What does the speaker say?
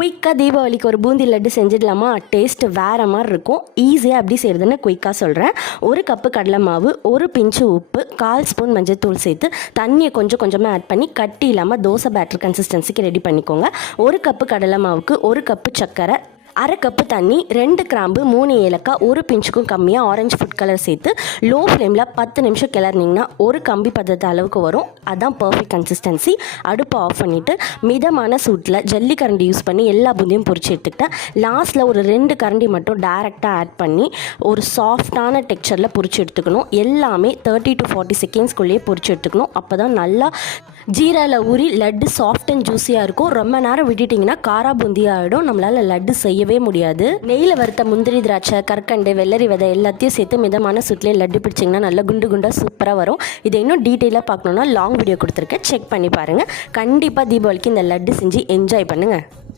குயிக்காக தீபாவளிக்கு ஒரு பூந்தி லட்டு செஞ்சிடலாமா? டேஸ்ட் வேறு மாதிரி இருக்கும். ஈஸியாக எப்படி செய்கிறதுன்னு குயிக்காக சொல்கிறேன். ஒரு கப்பு கடலை மாவு, ஒரு பிஞ்சு உப்பு, 1/4 ஸ்பூன் மஞ்சள் தூள் சேர்த்து தண்ணியை கொஞ்சம் கொஞ்சமாக ஆட் பண்ணி கட்டி இல்லாமல் தோசை பேட்டர் கன்சிஸ்டன்சிக்கு ரெடி பண்ணிக்கோங்க. ஒரு கப்பு கடலை மாவுக்கு ஒரு கப்பு சர்க்கரை, அரை கப்பு தண்ணி, 2 கிராம்பு, 3 ஏலக்காய், ஒரு பிஞ்சுக்கும் கம்மியாக ஆரஞ்சு ஃபுட் கலர் சேர்த்து லோ ஃப்ளேமில் 10 நிமிஷம் கிளறினீங்கன்னா ஒரு கம்பி பதத்தை அளவுக்கு வரும். அதான் பர்ஃபெக்ட் கன்சிஸ்டன்சி. அடுப்பை ஆஃப் பண்ணிவிட்டு மிதமான சூட்டில் ஜல்லி கரண்டி யூஸ் பண்ணி எல்லா பூந்தியும் பொரிச்சு எடுத்துக்கிட்டேன். லாஸ்ட்டில் ஒரு 2 கரண்டி மட்டும் டேரெக்டாக ஆட் பண்ணி ஒரு சாஃப்டான டெக்ஸ்சரில் பொரிச்சு எடுத்துக்கணும். எல்லாமே 30 to 40 செகண்ட்ஸ்குள்ளேயே பொரிச்சு எடுத்துக்கணும். அப்போ தான் நல்லா ஜீராவில் ஊறி லட்டு சாஃப்ட் அண்ட் ஜூஸியாக இருக்கும். ரொம்ப நேரம் விட்டுட்டிங்கன்னா காரா பூந்தியாக ஆகிடும். நம்மளால் லட்டு செய்யவே முடியாது. நெய்யில் வறுத்த முந்திரி, திராட்சை, கற்கண்டு, வெள்ளரி விதை எல்லாத்தையும் சேர்த்து மிதமான சூட்லேயே லட்டு பிடிச்சிங்கன்னா நல்லா குண்டு குண்டாக சூப்பராக வரும். இதை இன்னும் டீட்டெயிலாக பார்க்கணுன்னா லாங் வீடியோ கொடுத்துருக்கேன், செக் பண்ணி பாருங்கள். கண்டிப்பாக தீபாவளிக்கு இந்த லட்டு செஞ்சு என்ஜாய் பண்ணுங்கள்.